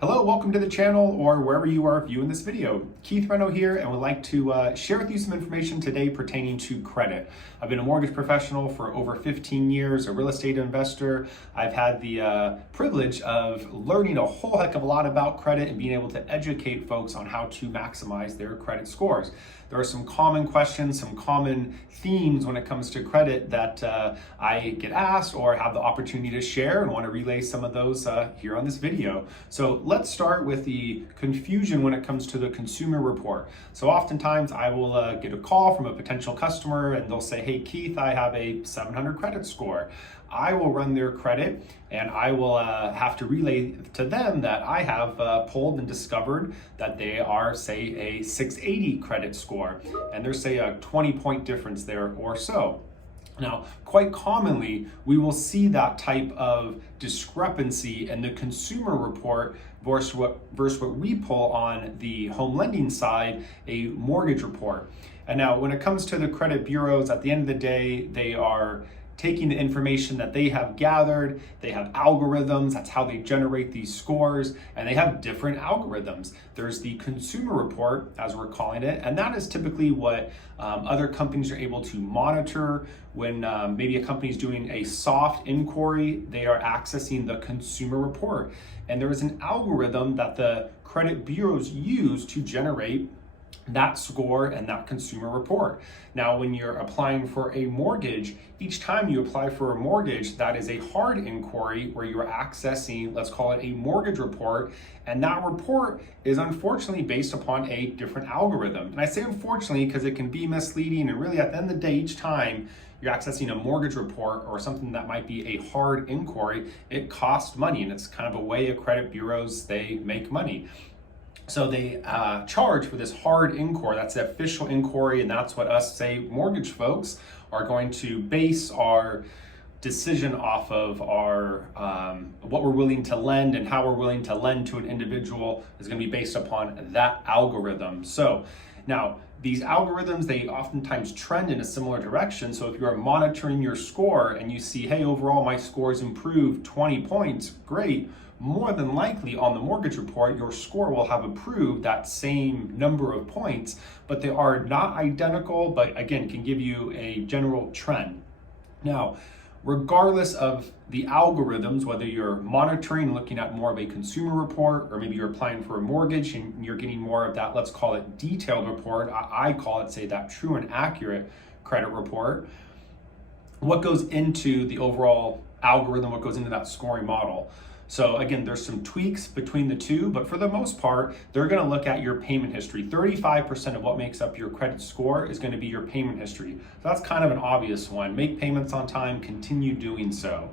Hello, welcome to the channel or wherever you are viewing this video. Keith Reno here and would like to share with you some information today pertaining to credit. I've been a mortgage professional for over 15 years, a real estate investor. I've had the privilege of learning a whole heck of a lot about credit and being able to educate folks on how to maximize their credit scores. There are some common questions, some common themes when it comes to credit that I get asked or have the opportunity to share and want to relay some of those here on this video. So let's start with the confusion when it comes to the consumer report. So oftentimes I will get a call from a potential customer and they'll say, hey Keith, I have a 700 credit score. I will run their credit and I will have to relay to them that I have pulled and discovered that they are, say, a 680 credit score, and there's, say, a 20-point difference there or so. Now, quite commonly, we will see that type of discrepancy in the consumer report versus what we pull on the home lending side, a mortgage report. And now, when it comes to the credit bureaus, at the end of the day, they are taking the information that they have gathered, they have algorithms, that's how they generate these scores, and they have different algorithms. There's the consumer report, as we're calling it, and that is typically what other companies are able to monitor when maybe a company is doing a soft inquiry, they are accessing the consumer report. And there is an algorithm that the credit bureaus use to generate that score and that consumer report. Now, when you're applying for a mortgage, each time you apply for a mortgage, that is a hard inquiry where you're accessing, let's call it a mortgage report. And that report is unfortunately based upon a different algorithm. And I say unfortunately because it can be misleading, and really at the end of the day, each time you're accessing a mortgage report or something that might be a hard inquiry, it costs money, and it's kind of a way of credit bureaus, they make money. So they charge for this hard inquiry. That's the official inquiry, and that's what us, say, mortgage folks are going to base our decision off of. Our what we're willing to lend and how we're willing to lend to an individual is going to be based upon that algorithm. So now, these algorithms, they oftentimes trend in a similar direction. So if you are monitoring your score and you see, hey, overall my score's improved 20 points, great. More than likely on the mortgage report, your score will have improved that same number of points, but they are not identical, but again, can give you a general trend. Now, regardless of the algorithms, whether you're monitoring, looking at more of a consumer report, or maybe you're applying for a mortgage and you're getting more of that, let's call it detailed report, I call it, say, that true and accurate credit report, what goes into the overall algorithm, what goes into that scoring model. So again, there's some tweaks between the two, but for the most part, they're gonna look at your payment history. 35% of what makes up your credit score is gonna be your payment history. So that's kind of an obvious one. Make payments on time, continue doing so.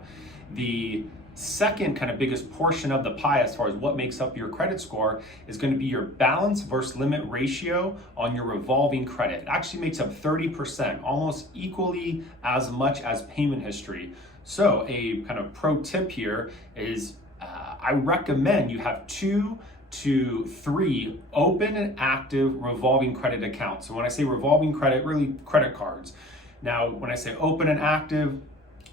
The second kind of biggest portion of the pie as far as what makes up your credit score is going to be your balance versus limit ratio on your revolving credit. It actually makes up 30%, almost equally as much as payment history. So a kind of pro tip here is I recommend you have 2 to 3 open and active revolving credit accounts. So when I say revolving credit, really credit cards. Now, when I say open and active,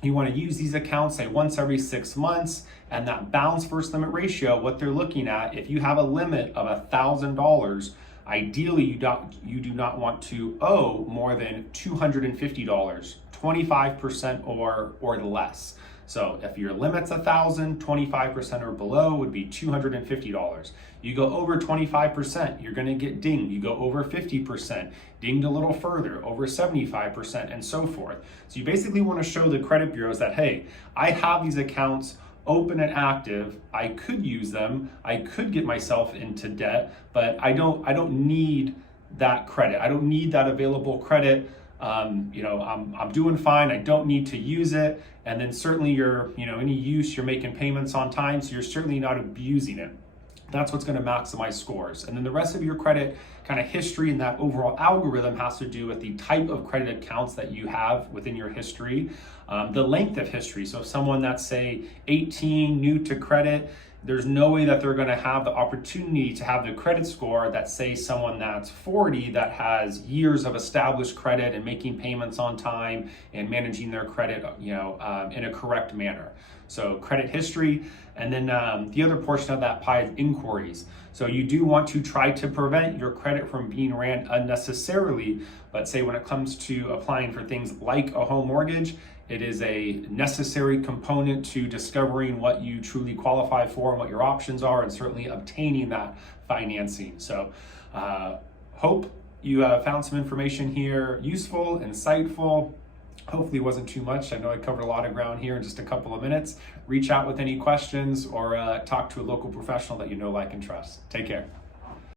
you want to use these accounts, say, once every 6 months, and that balance versus limit ratio, what they're looking at, if you have a limit of $1,000, ideally you do not want to owe more than $250, 25% or less. So if your limit's $1,000, 25% or below would be $250. You go over 25%, you're gonna get dinged. You go over 50%, dinged a little further, over 75%, and so forth. So you basically wanna show the credit bureaus that, hey, I have these accounts open and active, I could use them, I could get myself into debt, but I don't need that credit. I don't need that available credit. I'm doing fine. I don't need to use it. And then certainly any use, you're making payments on time, so you're certainly not abusing it. That's what's going to maximize scores. And then the rest of your credit kind of history and that overall algorithm has to do with the type of credit accounts that you have within your history, the length of history. So if someone that's, say, 18, new to credit, there's no way that they're going to have the opportunity to have the credit score that, say, someone that's 40 that has years of established credit and making payments on time and managing their credit, in a correct manner. So credit history, and then the other portion of that pie is inquiries. So you do want to try to prevent your credit from being ran unnecessarily, but say when it comes to applying for things like a home mortgage, it is a necessary component to discovering what you truly qualify for and what your options are, and certainly obtaining that financing. So hope you found some information here useful, insightful. Hopefully it wasn't too much. I know I covered a lot of ground here in just a couple of minutes. Reach out with any questions or talk to a local professional that you know, like, and trust. Take care.